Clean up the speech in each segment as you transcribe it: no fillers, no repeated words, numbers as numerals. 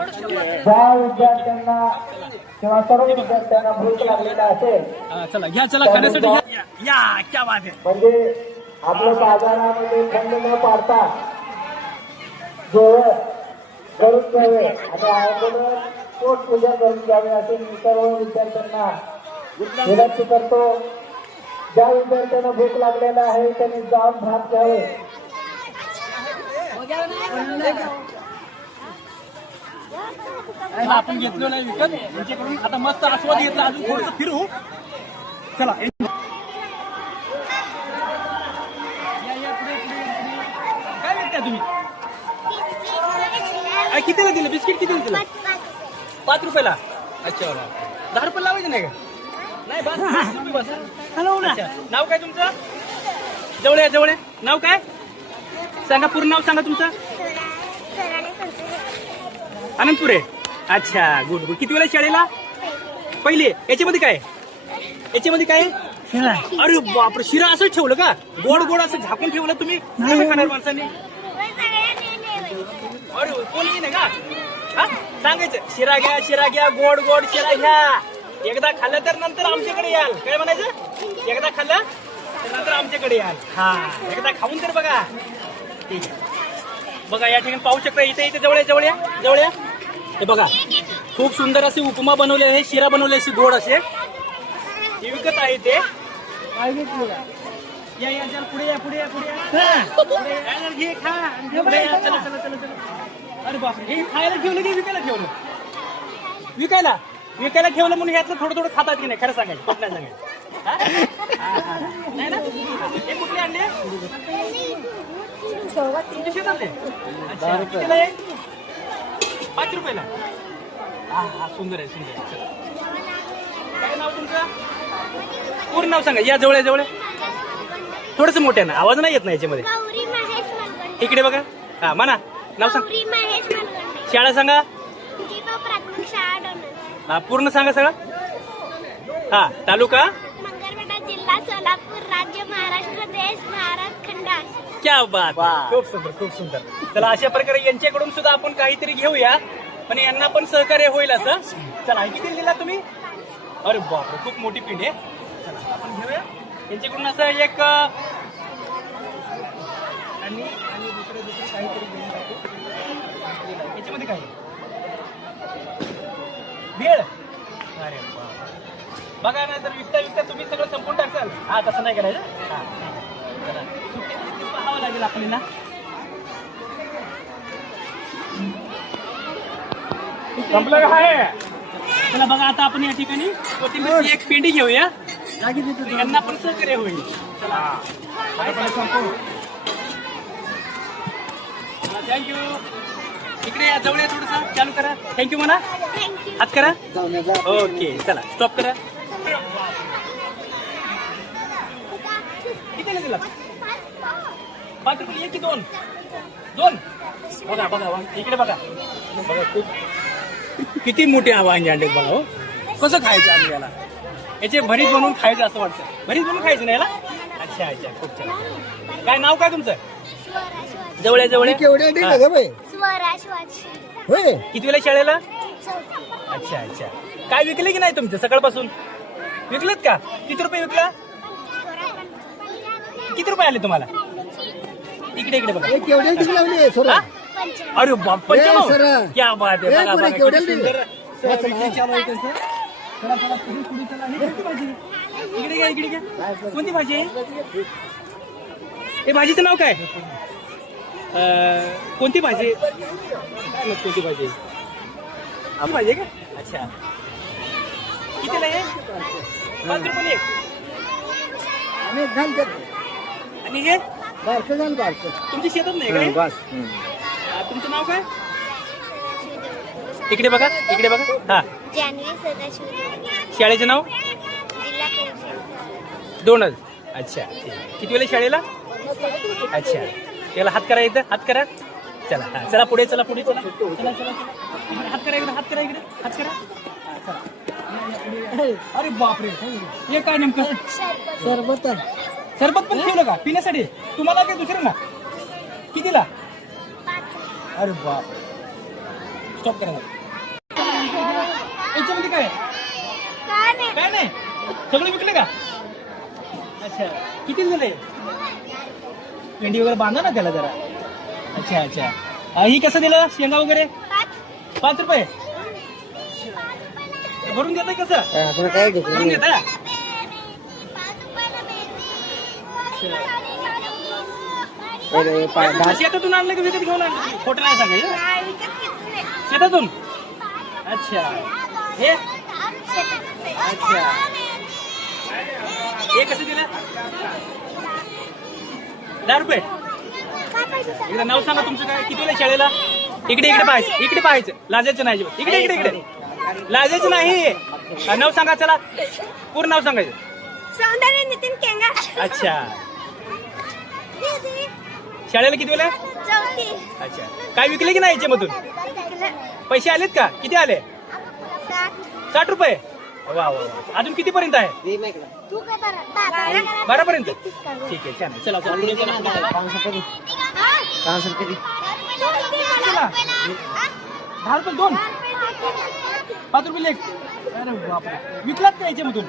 ज्या विद्यार्थ्यांना किंवा सर्व विद्यार्थ्यांना भूक लागलेला असेल चला घ्या, चला खाण्यासाठी घ्या. या क्या बात आहे. म्हणजे आपल्या बाजारामध्ये खंड न पाडता जेवण करून घ्यावे आणि अगोदर पोट पूजा करून घ्यावे असे मी सर्व विद्यार्थ्यांना विनंती करतो. ज्या विद्यार्थ्यांना भूक लागलेला आहे त्यांनी जाऊन भात घ्यावे. आपण घेतलो नाही विकत यांच्याकडून. आता मस्त आस्वाद घेतला, अजून थोडस फिरू. चला या, पुढे पुढे. काय विकता तुम्ही? कितीला दिलं बिस्किट? कितीला दिलं? 5 रुपयाला. अच्छा, 10 रुपये लावायचे नाही का? नाही बस 5 रुपये बस. अच्छा, नाव काय तुमचं? जवळ जवळ. नाव काय सांगा, पूर्ण नाव सांगा तुमचं. अनंतपुरे. अच्छा, गुड गुड. किती वेळा शाळेला? पहिले. याच्यामध्ये काय? याच्यामध्ये काय? शिरा. अरे बापरे, शिरा असं ठेवलं का? गोड गोड असं झाकून ठेवलं तुम्ही? कसं खाणार माणसाने? अरे कोणी नाही का? हा, सांगायचं शिरा घ्या, शिरा घ्या, गोड गोड शिरा घ्या. एकदा खाल्लं तर नंतर आमच्याकडे याल. काय म्हणायचं? एकदा खाल्लं तर नंतर आमच्याकडे याल. हा, एकदा खाऊन तर बघा. ठीक आहे. बघा या ठिकाणी पाहू शकता, इथे इथे जवळ जवळ या, जवळ या. हे बघा, खूप सुंदर असे उपमा बनवले आहे, शिरा बनवले असे गोड असे. हे विकत आहे ते. या या, चल पुढे या, पुढे या, पुढे या. घे, खा. पुढे या, चला चला चला चला. अरे बापरे, हे खायला ठेवलं की विकायला ठेवलं? विकायला. विकायला ठेवलं म्हणून यातलं थोडं थोडं खातात की नाही? खरं सांगायचं, पट नाही सांगायचं. नाही ना? हे कुठले आणले? तुमच्या शेतातले? अच्छा, कितीला आहे? 5 रुपयाला. हा हा, सुंदर आहे, सुंदर आहे. काय नाव तुमचं? पूर्ण नाव सांगा. या जवळ जवळ. थोडस मोठ्यानं, आवाज नाही येत नाही याच्यामध्ये. इकडे बघा. हा म्हणा, नाव सांग. शाळा सांगा. हा, पूर्ण सांगा सगळं. हा, तालुका जिल्हा सोलापूर, राज्य महाराष्ट्र, देश भारत खंड. क्या बात. खूप सुंदर, खूप सुंदर. चला, अशा प्रकारे यांच्याकडून सुद्धा आपण काहीतरी घेऊया, पण यांना पण सहकार्य होईल असं. चला, किती दिला तुम्ही? अरे बापरे, खूप मोठी पिंड आहे. चला, आपण घेऊया यांच्याकडून असं एक आणि दुसरं काहीतरी घेऊन टाकू. याच्यामध्ये काय भेळ? अरे बघा ना, जर विकता विकता तुम्ही सगळं संपून टाकसाल. हा, तसं नाही करायचं. हा, चला, सुट्टी पाहावं लागेल आपल्याला. संपलं काय? चला बघा, आता आपण या ठिकाणी कोथिंबीरची एक पेंडी घेऊया, यांना पण सहकार्य होईल. चला, थँक्यू. इकडे या, जवळ थोडस चालू करा. थँक्यू म्हणा, हात करा. ओके, चला स्टॉप करा. किती दिला? 5 रुपये. एक की दोन? दोन. बघा बघा, इकडे बघा. बघा, खूप किती मोठे वांगे आणले बघा. हो, कसं खायचं आम्ही याला? याचे भरीत बनवून खायचं असं वाटतं. भरीत बनवून खायचं ना याला? अच्छा अच्छा, खूप छान. काय नाव काय तुमचं? जवळ जवळ. किती वेळा शाळेला? अच्छा अच्छा. काय विकले की नाही तुमचं सकाळपासून? विकलेत का? किती रुपये विकला? किती रुपये आले तुम्हाला? इकडे इकडे बघा. अरे बाप, 95. क्या बात आहे. बघा बघा, किती सुंदर. इकडे घ्या, इकडे घ्या. कोणती भाजी आहे? हे भाजीचं नाव काय? कोणती भाजी? कोणती भाजी? आपली भाजी आहे का? अच्छा, कितीला आहे? 5 रुपये. आणि हे तुमच्या शेतात नाही का? तुमचं नाव काय? इकडे बघा, इकडे बघा. हा, शाळेचं नाव? दोनच. अच्छा, किती वेळेला शाळेला? अच्छा, त्याला हात करा, इथं हात करा. चला, हा, चला पुढे, चला पुढे, चला चला चला. हात करा इकडे, हात करा इकडे, हात करा. अरे बापरे, हे काय नेमकं? सरबत. सरबत पण ठेवलं का पिण्यासाठी? तुम्हाला काय दुसरं ना? कितीला? अरे बाप, स्टॉप करा. याच्यामध्ये काय काय नाही सगळं विकले का? अच्छा किती दिले? पेंडी वगैरे बांधा ना त्याला जरा. अच्छा अच्छा ही कसं दिलं शेंगा वगैरे? 5 रुपये भरून देताय कसं? भरून देता? शेतातून आणलं की विकत घेऊन आणलं? खोटं नाही सांगायचं. शेतातून? अच्छा हे अच्छा हे कसं दिलं? 10 रुपये. एकदा नाव सांगा तुमचं काय? किती वेळा शाळेला? इकडे इकडे पाहायचं इकडे पाहायचं लाजायचं नाही. इकडे इकडे इकडे लाजायचं नाही. नाव सांगा चला पूर्ण नाव सांगायचं. सौंदर्य नितीन केंगा. अच्छा शाळेला किती वेळा? 4थी. अच्छा काय विकले की नाही याच्यामधून? पैसे आलेत का? किती आले? 60 रुपये. वा वा अजून किती पर्यंत आहे? तू काय 12. 12 पर्यंत. ठीक आहे छान. चला चला पुढे चला. चला 10 रुपये 2 5 रुपये लेख. अरे बापरे विकलात का याच्यामधून?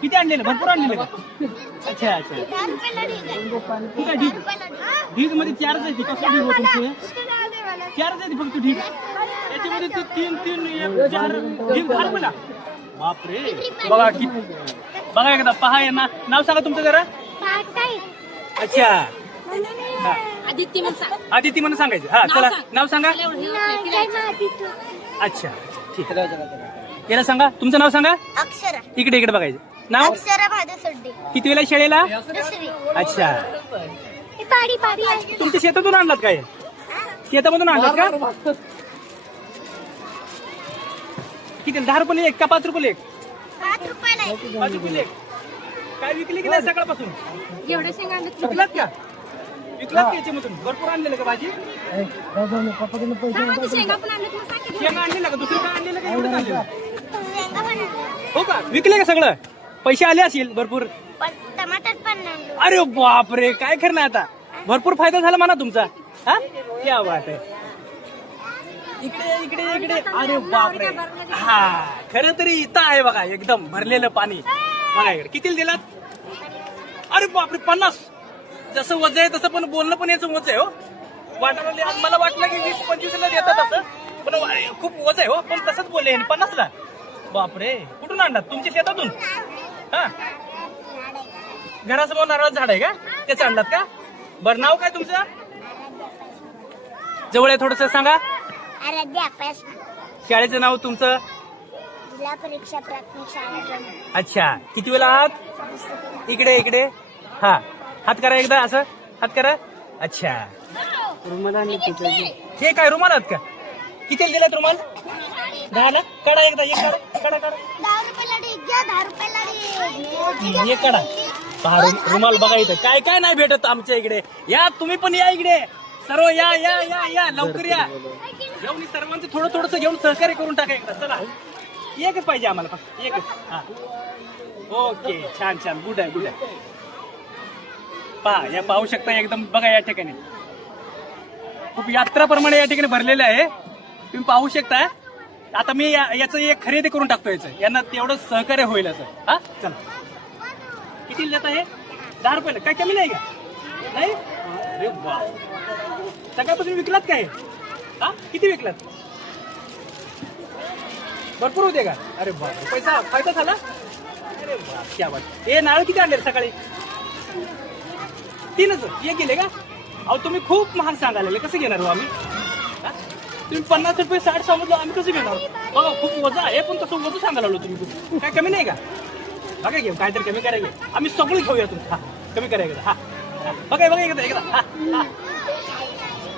किती आणलेलं? भरपूर आणलेलं का? अच्छा अच्छा ठीक आहे ठीक. ढीग मध्ये 4च आहे. कसं ढीग होतं तुझं? 4च आहे फक्त ढीग. याच्यामध्ये ते 3 3 1 4 ढीग 10 रुपये. बापरे बघा किती. बघा एकदा पहा यांना. नाव सांगा तुमचं जरा. अच्छा आदित्य म्हणा. आदिती म्हणून सांगायचं. हा चला नाव सांगा. अच्छा ठीक आहे. याला सांगा तुमचं नाव सांगा. अक्षरा. इकडे इकडे बघायचं. नाव? अक्षरा भादसुड्डे. किती वेळा शाळेला? 2री. अच्छा पाडी पाडी. तुमच्या शेतातून आणलात काय? शेतामधून आणलात का? किती? 10 रुपये एक का 5 रुपये एक? 5 रुपयाला. 5 रुपये एक. काय विकली की नाही सकाळपासून? एवढे शेंगा विकलात का? विकलात का याच्यामधून? भरपूर आणलेलं का भाजी? शेंगा पण आणले तुम्ही सांगितलं. शेंगा आणलेलं का? दुसरं काय आणलेलं का? एवढं आणलेलं शेंगा पण आणले. हो का? विकले का सगळं? पैसे आले असतील भरपूर. पण टमाटर पण आणले. अरे बापरे काय खरं नाही आता. भरपूर फायदा झाला म्हणा तुमचा. हा क्या बात आहे. इकडे इकडे इकडे. अरे बापरे हा खरं तरी इथं आहे बघा एकदम भरलेलं पाणी. बघा इकडे किती दिलात? अरे बापरे 50. जसं वज आहे तसं पण बोलणं पण याचं वज आहे हो. वाटायला मला वाटलं की 20-25 ला देतात असं पण खूप वज आहे हो. पण तसंच बोलले 50 ला. बापरे कुठून आणलात? तुमच्या शेतातून? हा घरासमोर नारळाचं झाड आहे का? तेच आणलात का? बरं नाव काय तुमचं? जवळ आहे थोडस सांगा. आराध्या अभ्यास. शाळेचं नाव तुमचं? जिल्हा परीक्षा प्राथमिक शाळा. अच्छा किती वेळा आहात? इकडे इकडे. हा हात करा एकदा असं हात करा. अच्छा हे काय रुमाल आहात का? किती दिलात रुमाल? 10 ला. काढा एकदा एक काढा काढा. 10 रुपयाला ढीग घ्या. 10 रुपयाला एक काढा. पहा रुमाल बघा इथं काय काय नाही भेटत आमच्या इकडे. या तुम्ही पण या इकडे सर्व या या या या लवकर या. घेऊन सर्वांचं थोडं थोडंसं घेऊन सहकार्य करून टाका एकदा. चला एकच पाहिजे आम्हाला फक्त एकच. हा ओके छान छान गुड आहे गुड आहे. पहा या पाहू शकता एकदम बघा या ठिकाणी खूप यात्राप्रमाणे या ठिकाणी भरलेलं आहे. तुम्ही पाहू शकता. आता मी याचं एक खरेदी करून टाकतो याचं. यांना तेवढं सहकार्य होईल असं. हा चला किती देत आहे? 10 रुपयाला. काय कमी नाही का? नाही. अरे वा सकाळपासून विकलात काय? हा किती विकलात? भरपूर होते का? अरे वा पैसा फायदा झाला. अरे वा क्या बात. हे नारळ किती आणले सकाळी? 3च. एक गेले का? अहो तुम्ही खूप महाग सांगायला. कसं घेणार हो आम्ही? तुम्ही 50 रुपये 60 सांगितलं आम्ही कसं घेणार? बघा खूप वजा आहे पण तसं वजन सांगायला लागलो तुम्ही. काय कमी नाही का? बघा घेऊ काहीतरी कमी करायला. आम्ही सगळं घेऊया तुमचं. हा कमी करायला. हा बघा बघा एकदा एकदा. हा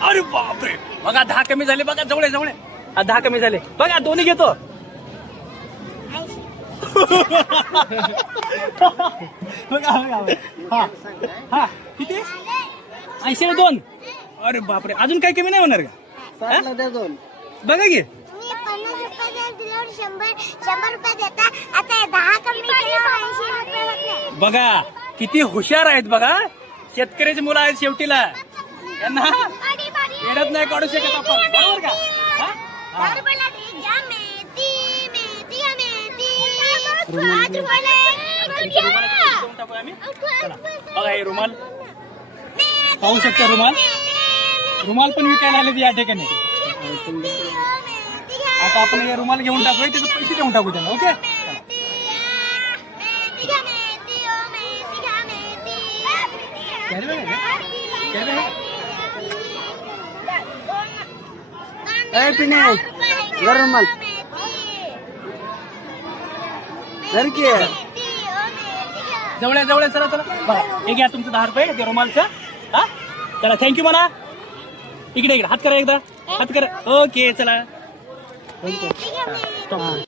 अरे बापरे बघा 10 कमी झाले. बघा जवळ जवळ 10 कमी झाले. बघा दोन्ही घेतो. बघा हा हा किती? 80 2. अरे बापरे अजून काही कमी नाही होणार का? बघा की 50 रुपये दिल्यावर 100 रुपये देता. आता 10 कमी केल्यावर 80 रुपये होते. बघा किती हुशार आहेत बघा. शेतकऱ्याची मुलं आहेत शेवटीला. यांना येण्यात नाही काढू शकत आपण बरोबर का? 10 रुपयाला घ्या मेथी, मेथी घ्या मेथी. 5 रुपयाला एक तुमच्या रुमालात देऊन टाकू आम्ही. चला. बघा हे रुमाल मेथी, पाहू शकता रुमाल रुमाल पण विकायला आले या ठिकाणी. मेथी घ्या. आता आपण हे रुमाल घेऊन टाकूया त्याचे पैसे देऊन टाकू त्यांना. ओके मेथी घ्या मेथी, ओ मेथी घ्या मेथी. कॅरी बॅग आहे का? कॅरी बॅग आहे? ए पिने रुमाल. जर की जवळ जवळ चला चला. बघा हे घ्या तुमचं 10 रुपये ते रुमालचं. हा चला थँक्यू म्हणा. इकडे इकडे हात करा एकदा हात करा. ओके चला. मेथी घ्या मेथी.